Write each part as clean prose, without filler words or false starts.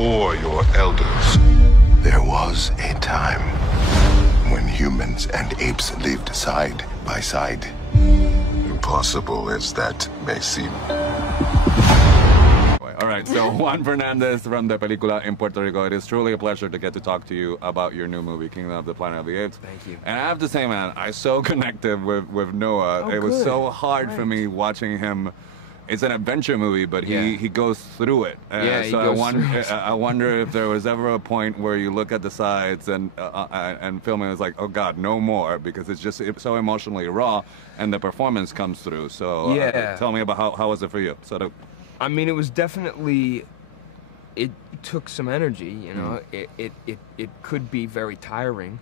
before your elders. There was a time when humans and apes lived side by side. Impossible as that may seem. All right, so Juan Fernandez from the película in Puerto Rico. It is truly a pleasure to get to talk to you about your new movie, Kingdom of the Planet of the Apes. Thank you. And I have to say, man, I so connected with Noah. Oh, it was good. so hard for me watching him. It's an adventure movie, but he goes through it. Yeah, he so goes through it. I wonder if there was ever a point where you look at the sides and filming is like, oh God, no more, because it's so emotionally raw, and the performance comes through. So tell me about how was it for you? I mean, it was definitely, it took some energy, you know. It could be very tiring.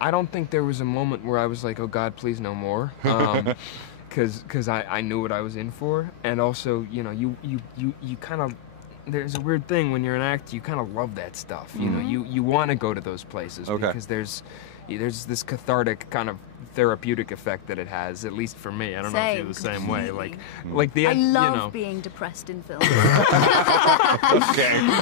I don't think there was a moment where I was like, oh God, please no more. Because I knew what I was in for, and also, you know, you kind of, there's a weird thing when you're an actor, you kind of love that stuff, you know, you want to go to those places because there's this cathartic kind of therapeutic effect that it has, at least for me. I don't know if you're the same way. Like the I love you know. being depressed in film. Okay.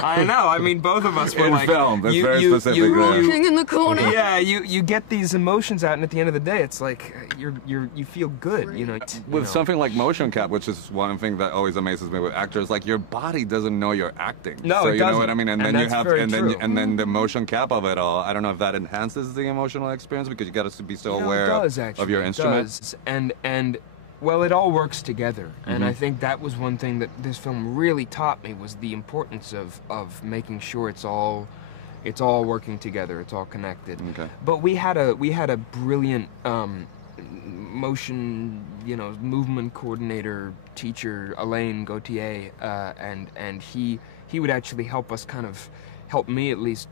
I know. I mean, both of us were in like film. That's very specific. Rocking in the corner. Yeah, you get these emotions out, and at the end of the day, it's like you feel good, you know. With something like motion cap, which is one thing that always amazes me with actors, like your body doesn't know you're acting. No, so it you doesn't. know what I mean, and then you have, true. and then the motion cap of it all. I don't know if that enhances the emotional experience because you got to be so aware of your instrument. And well, it all works together, and I think that was one thing that this film really taught me, was the importance of making sure it's all working together, it's all connected. Okay. But we had a brilliant motion, you know, movement coordinator teacher, Allan Gautier, and he would actually help me at least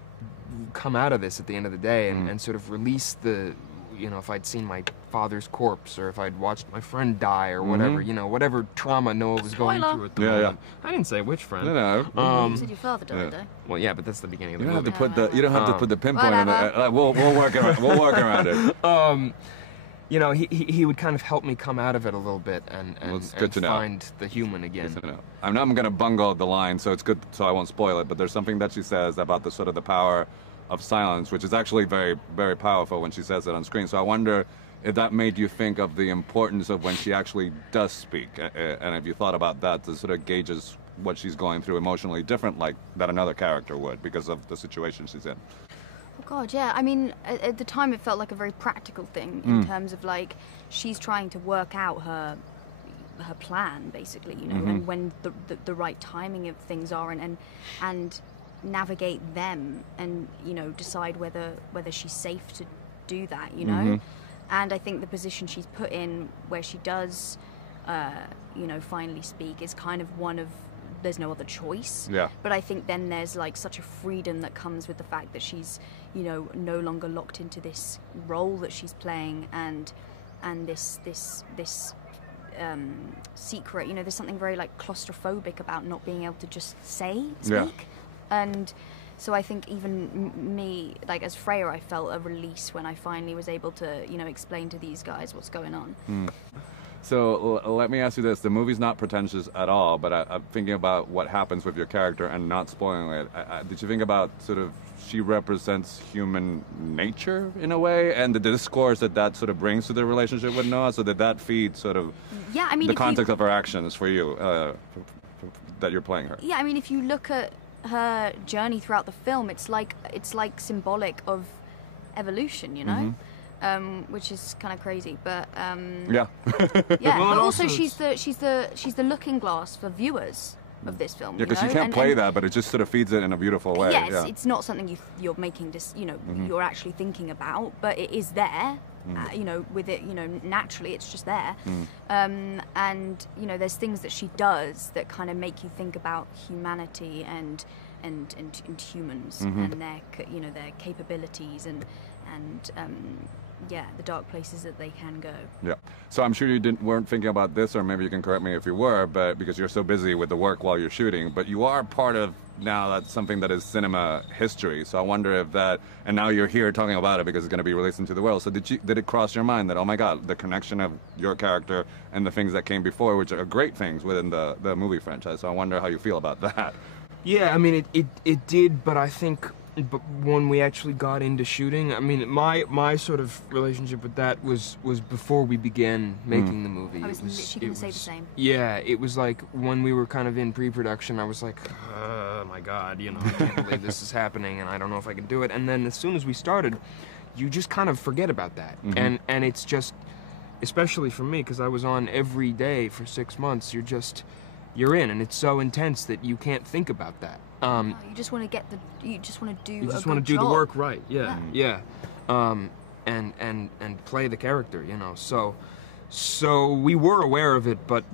come out of this at the end of the day and sort of release the, you know, if I'd seen my father's corpse, or if I'd watched my friend die, or whatever, you know, whatever trauma Noah was going through at the moment. I didn't say which friend. No. You said your father died, though. Well, yeah, but that's the beginning of the You don't movie. have to put the you don't have to put the pinpoint on Whatever. it. We'll work around it. You know, he would kind of help me come out of it a little bit and good to know. find the human again. Good to know. I'm going to bungle the line, so it's good, so I won't spoil it. But there's something that she says about the sort of the power of silence, which is actually very, very powerful when she says it on screen. So I wonder if that made you think of the importance of when she actually does speak, and if you thought about that, to sort of gauges what she's going through emotionally different, like that another character would, because of the situation she's in. Oh God, yeah. I mean, at the time it felt like a very practical thing in terms of like she's trying to work out her plan, basically, you know, and when the right timing of things are, and navigate them, and, you know, decide whether she's safe to do that, you know. And I think the position she's put in, where she does, you know, finally speak, is kind of one of, there's no other choice. Yeah. But I think then there's like such a freedom that comes with the fact that she's, you know, no longer locked into this role that she's playing, and this secret. You know, there's something very like claustrophobic about not being able to just speak. Yeah. And so I think even me, like as Freya, I felt a release when I finally was able to, you know, explain to these guys what's going on. So let me ask you this. The movie's not pretentious at all, but I'm thinking about what happens with your character and not spoiling it. Did you think about sort of she represents human nature in a way, and the discourse that sort of brings to the relationship with Noah? So did that feed sort of I mean, the context of her actions for you, that you're playing her? Yeah, I mean, if you look at her journey throughout the film, it's like symbolic of evolution, you know. Which is kind of crazy, but yeah. yeah. Well, But also also she's the looking glass for viewers of this film. Yeah, because you you know? can't play that, but it just sort of feeds it in a beautiful way. Yeah, it's not something you're making this, you know, you're actually thinking about, but it is there. You know, with it, you know, naturally, it's just there. And you know, there's things that she does that kind of make you think about humanity and humans and their, you know, their capabilities and yeah, the dark places that they can go. Yeah. So I'm sure you weren't thinking about this, or maybe you can correct me if you were, but because you're so busy with the work while you're shooting, but you are part of now that's something that is cinema history. So I wonder if that, and now you're here talking about it because it's going to be released into the world. So did it cross your mind that, oh my God, the connection of your character and the things that came before, which are great things within the movie franchise. So I wonder how you feel about that. Yeah, I mean, it did, but I think when we actually got into shooting, I mean, my sort of relationship with that was before we began making the movie. I was literally going to say the same. Yeah, it was like when we were kind of in pre-production, I was like, oh my God, you know, I can't believe this is happening, and I don't know if I can do it. And then as soon as we started, you just kind of forget about that. And it's just, especially for me, because I was on every day for 6 months, you're in, and it's so intense that you can't think about that. You just want to you just want to do. You just want to do the work right. Yeah. And play the character, you know. So we were aware of it, but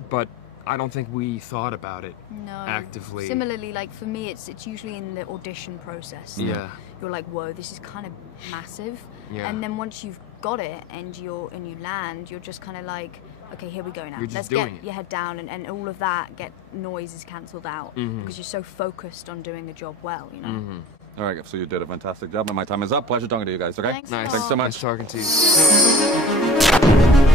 I don't think we thought about it actively. Similarly, like for me, it's usually in the audition process. Yeah. You're like, whoa, this is kind of massive. Yeah. And then once you've got it and you land, you're just kind of like, okay, here we go now. Let's get your head down, and all of that noise is cancelled out because you're so focused on doing the job well, you know. All right, so you did a fantastic job, and my time is up. Pleasure talking to you guys. Okay, Thanks Nice. Thanks so much. Nice talking to you.